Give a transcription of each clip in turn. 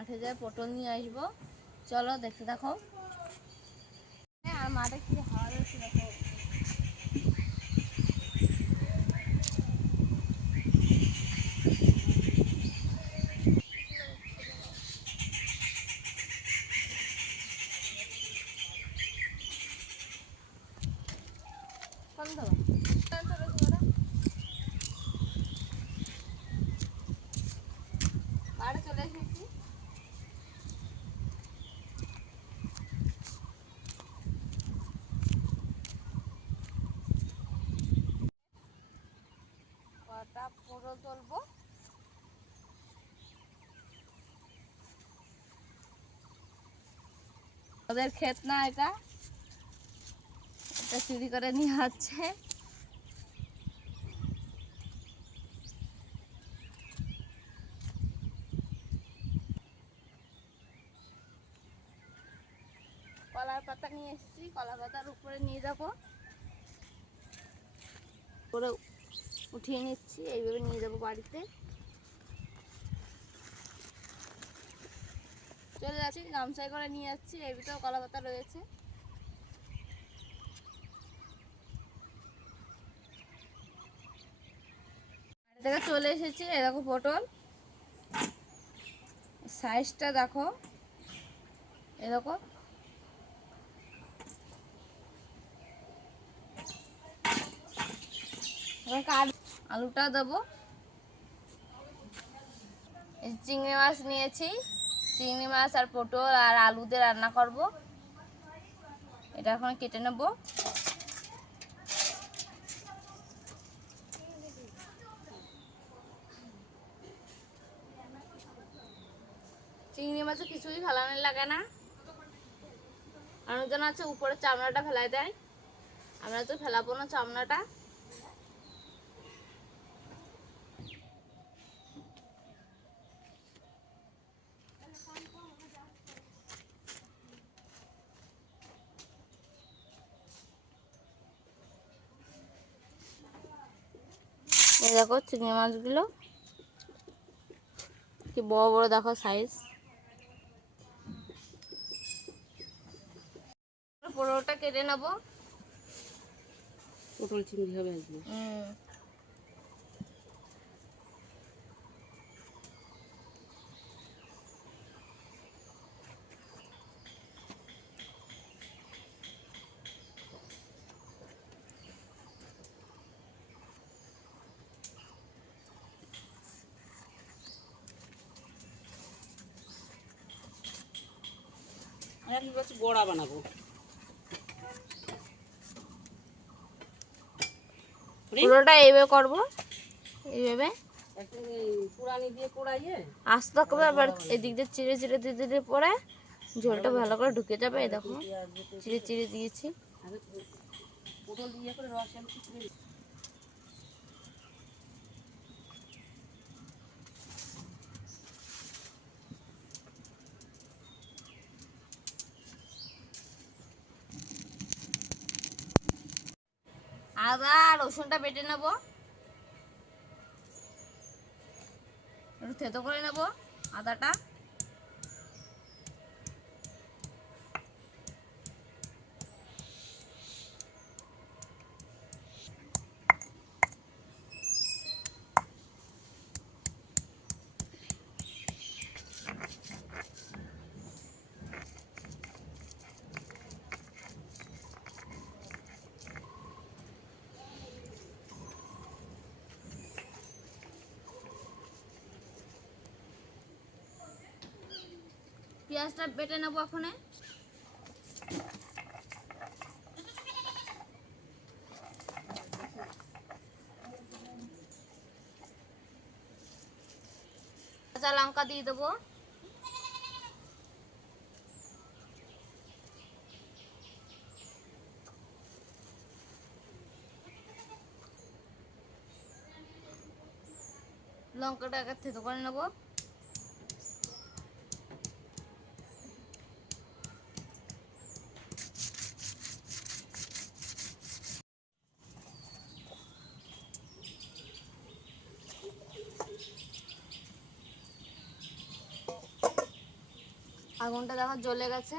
মাঠে যায় পটল নিয়ে আসব। চলো দেখতে দেখো হ্যাঁ, আর মাঠে কি হাওয়া দেখতে দেখো কোন দেবো? কোন দেবো তোমরা? মাঠে চলে এসেছি কটা পটল তুলবো ওদের ক্ষেত না এটা। এটা চুরি করে নিয়ে হচ্ছে। কলার পাতা নিয়ে এসেছি কলা পাতার উপরে নিয়ে যাব। উঠিয়ে নিচ্ছি, এইভাবে নিয়ে যাব বাড়িতে। চলে যাচ্ছি গামছাই করে নিয়ে যাচ্ছি, এর ভিতরে কলা পাতা রয়েছে। থেকে চলে এসেছি, এই দেখো পটল। সাইজটা দেখো, এ দেখো। আলুটা দেবো। চিংড়ি মাছ নিয়েছি। চিংড়ি মাছ আর পটল আর আলু দিয়ে রান্না করব। এটা এখন কেটে নেব। চিংড়ি মাছে কিছুই ফেলানো লাগে না। অনেকজন আছে, উপরে চামড়াটা ফেলাই দেয়। আমরা তো ফেলাবো না চামড়াটা। এই দেখো চিংড়ি মাছগুলো। কি বড় বড় দেখো সাইজ পরোটা কেটে নেব। পটল চিংড়ি হবে আজকে আমি বলছি বড়া বানাবো। পুরোটা এইভাবে করব এইভাবে। আস্তে আবার এদিক দিয়ে চিড়ে চিড়ে দিয়ে দিলে পরে ঝোলটা ভালো করে ঢুকে যাবে এই দেখো। চিড়ে চিড়ে দিয়েছি আগে পটল দিয়ে করে রস আমি চিপড়ে আদা রসুনটা বেটে নেব। একটু থেতো করে নেব আদাটা। পেঁয়াজটা বেটে নেব ওখানে কাঁচা লঙ্কা দিয়ে দেবো। লঙ্কাটা থেতো করে নেব। আগুনটা দেখো জ্বলে গেছে।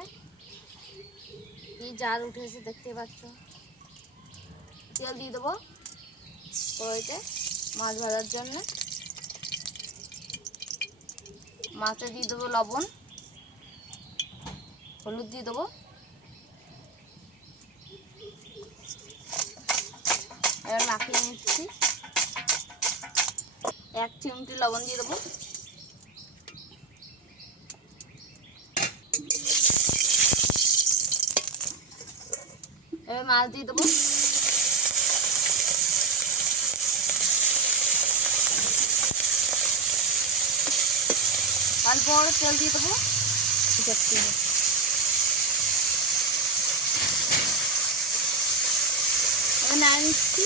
কি জাল উঠেছে দেখতে পাচ্ছ? তেল দিয়ে দেবো কড়াইতে মাছ ভাজার জন্য। মাছে দিয়ে দেবো লবণ। হলুদ দিয়ে দেবো। এবার মাখিয়ে নিচ্ছি। এক চিমটি লবণ দিয়ে দেবো। এবার মাছ দিয়ে দেবো অল্প করে তেল দিয়ে দেবো এবার নাড়িয়ে নিচ্ছি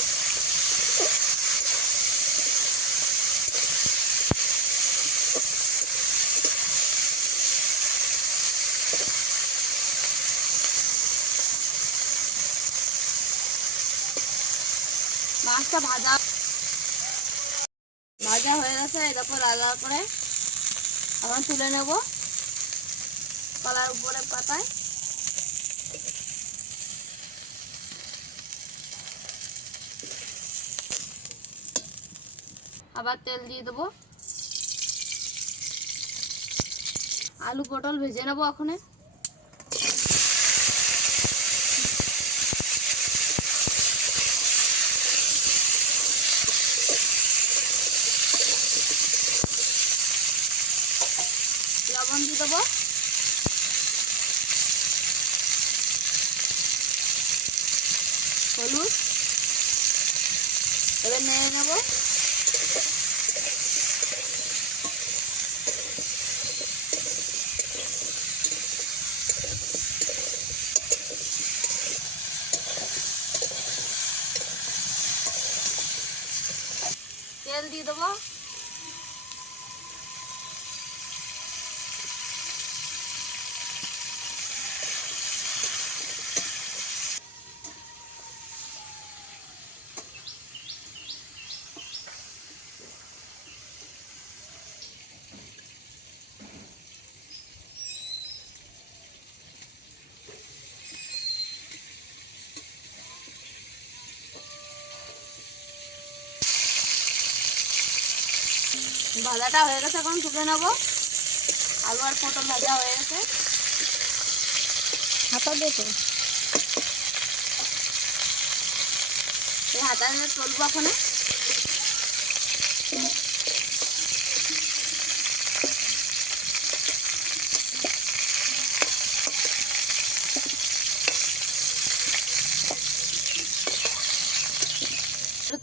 মাছটা ভাজা। ভাজা হয়ে গেছে এরকম লাল লাল করে এখন তুলে নেব কলার উপরে পাতায়। আবার তেল দিয়ে দেবো। আলু পটল ভেজে নেব ওখানে লবণ দিয়ে দেবো হলুদ এবার নেড়ে নেব তেল দিয়ে দেবো ভাজাটা হয়ে গেছে এখন তুলে নেব। আলু আর পটল ভাজা হয়ে গেছে। হাতা দেখো এই হাতা তুলবো ওখানে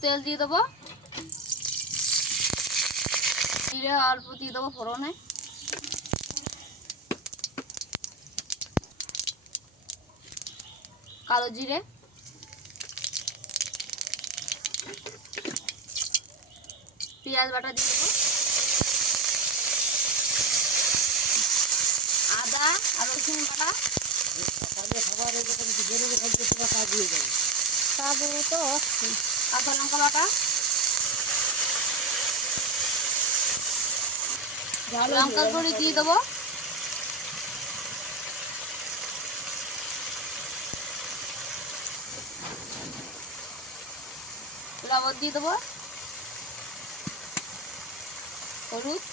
তেল দিয়ে দেবো। জিরে অল্প দিয়ে দেবো ফোড়নে। কালো জিরে। পেঁয়াজ বাটা দিয়ে দেবো। আদা আর রসুন বাটা। তারপরে তো কাঁচা লঙ্কা বাটা। লঙ্কা গুঁড়ি দিয়ে দেবো। লবণ দিয়ে দেবো। হলুদ।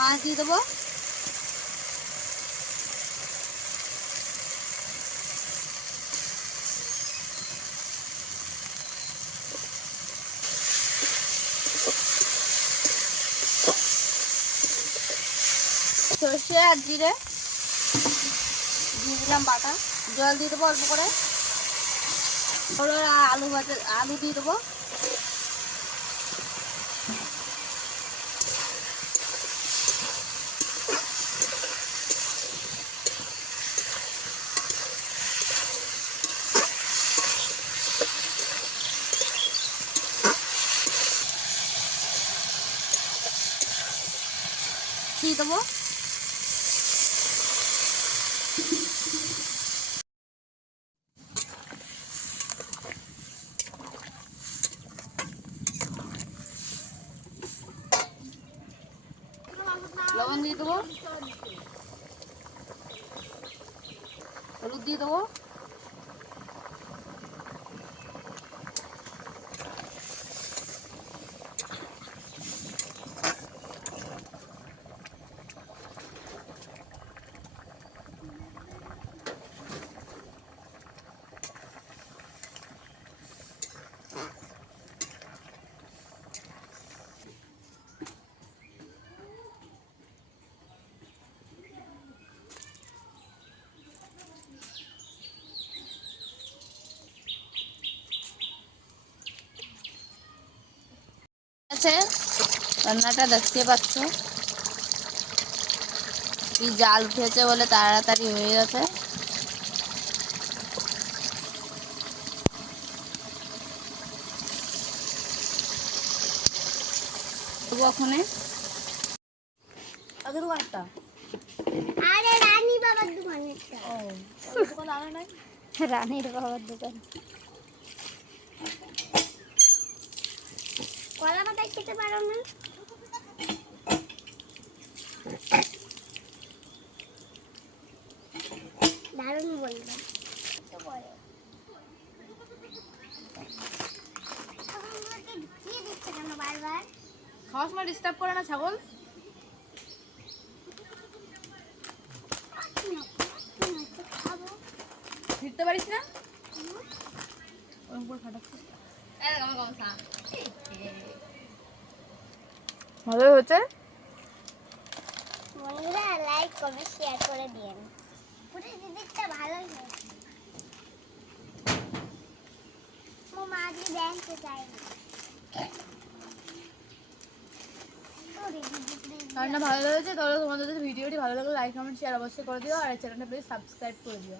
মাছ দিয়ে দেবো। সর্ষে আর জিরে দিয়ে দিলাম বাটা। জল দিয়ে দেবো অল্প করে। আলু ভাজা, আলু দিয়ে দেবো দিয়ে দেবো লবণ দিয়ে দেবো হলুদ দিয়ে দেবো আছে। রান্নাটা দেখতে পাচ্ছ। কি জাল উঠেছে বলে তাড়াতাড়ি হয়ে গেছে। ওখানে আগের আরে রানী বাবার দোকানেরটা ও দোকান। নাই রানীর বাবার দোকান। কলা পাতায় খেতে পারো না? দারুণ বলবেন তো বলো ছাগলগুলোকে ঢুকিয়ে দিচ্ছে কেন বারবার? খাওয়ার সময় ডিস্টার্ব করে না ছাগল? ফিরতে পারিস না? ওরকম করে ফাটাচ্ছিস ভালো হয়েছে বন্ধুরা লাইক কমেন্ট শেয়ার করে দিন পুরো ভালোই হয়েছে। ও মা আজকে ব্যাংকে যায়নি। রান্না ভালো লেগেছে তাহলে তোমাদের যদি ভিডিওটি ভালো লাগলে লাইক কমেন্ট শেয়ার অবশ্যই করে দিও আর চ্যানেলটা প্লিজ সাবস্ক্রাইব করে দিও।